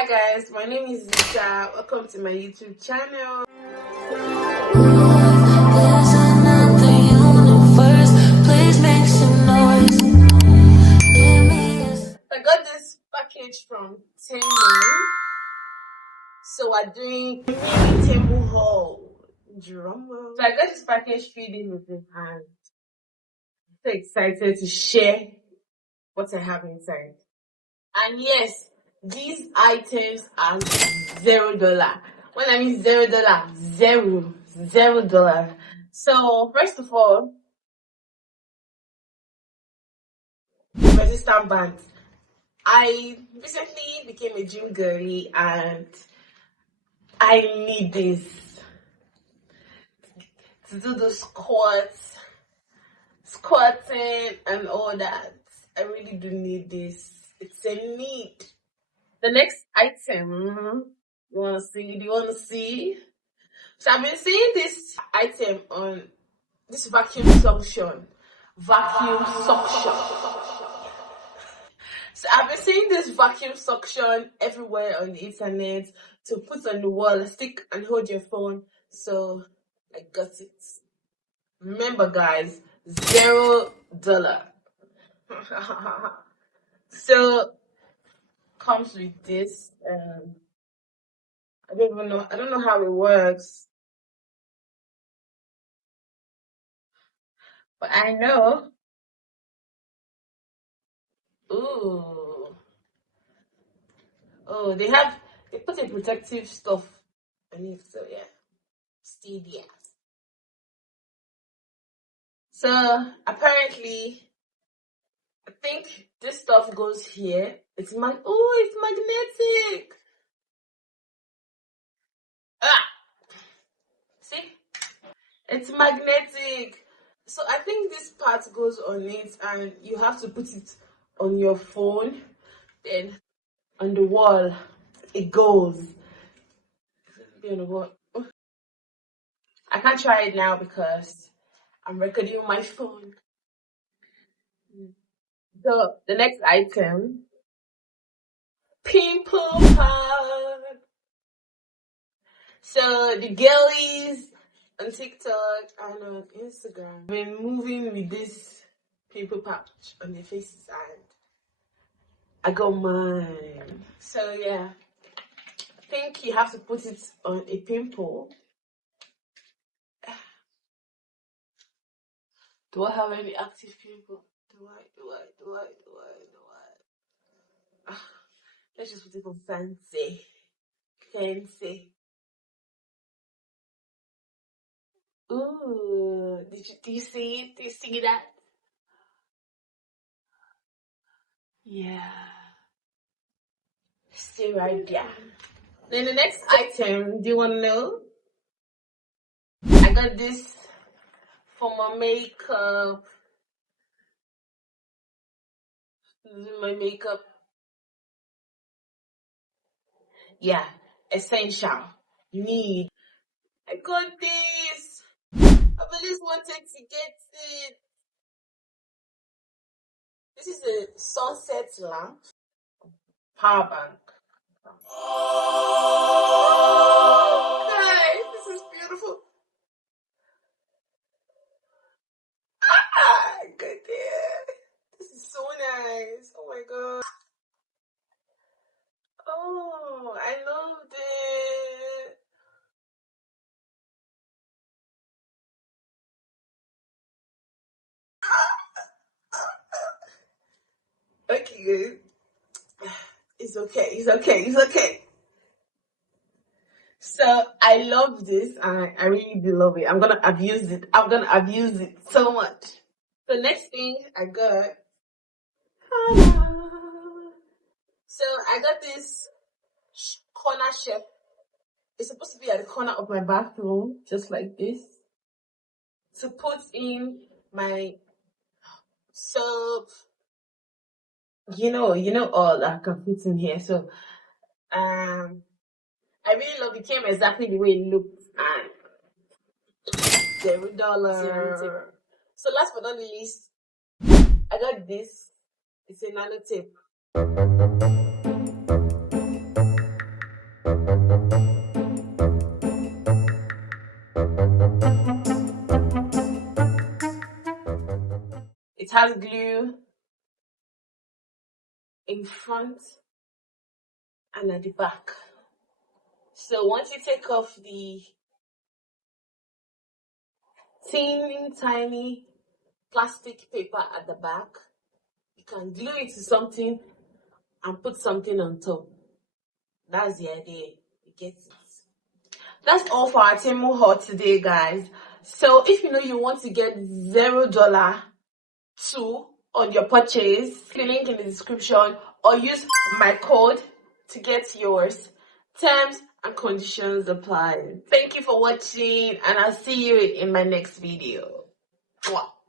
Hi guys, my name is Zita. Welcome to my YouTube channel. There's another universe. Please make some noise. Give me a I got this package from Temu. So we're doing a Temu haul. Drumroll. So I got this package 3 days with it and I'm so excited to share what I have inside. And yes, these items are $0. When I mean $0, $0. So first of all, resistant bands. I recently became a gym girly and I need this to do the squatting and all that. I really do need this. It's a need. The next item, you wanna see? Do you wanna see? So I've been seeing this item on this vacuum suction. So I've been seeing this vacuum suction everywhere on the internet to put on the wall, stick and hold your phone. So I got it. Remember guys, $0. So comes with this. I don't know how it works, but I know. Ooh. Oh, they put a protective stuff on it, so yeah. Stevia. So apparently, I think this stuff goes here. It's magnetic. Ah, see, it's magnetic. So I think this part goes on it, and you have to put it on your phone. Then on the wall, it goes. Be on the wall. I can't try it now because I'm recording on my phone. So the next item, pimple pad. So the girlies on TikTok and on Instagram been moving with this pimple patch on their faces and I got mine. So yeah, I think you have to put it on a pimple. Do I have any active pimple? Do I? Let's just put it on fancy. Ooh, do you see it? Do you see that? Yeah. Stay right there. Then the next item, do you want to know? I got this for my makeup. This is my makeup. Yeah, essential. You need. I got this. I've always wanted to get it. This is a sunset lamp. Power bank. Guys, this is beautiful. Good there. This is so nice. Oh my god. Oh, I loved it. Okay, good. It's okay. So I love this and I really do love it. I'm gonna abuse it so much. The next thing I got, so I got this corner shelf. It's supposed to be at the corner of my bathroom, just like this, to put in my soap. You know all that can fit in here. So I really love it. Came exactly the way it looked and $0. So last but not least, I got this. It's a nano tape. has glue in front and at the back. So once you take off the teeny tiny plastic paper at the back, you can glue it to something and put something on top. That's the idea. You get it? That's all for our Temu haul today, guys. So if you know you want to get $0 too on your purchase, the link in the description, or use my code to get yours. Terms and conditions apply. Thank you for watching, and I'll see you in my next video. Mwah.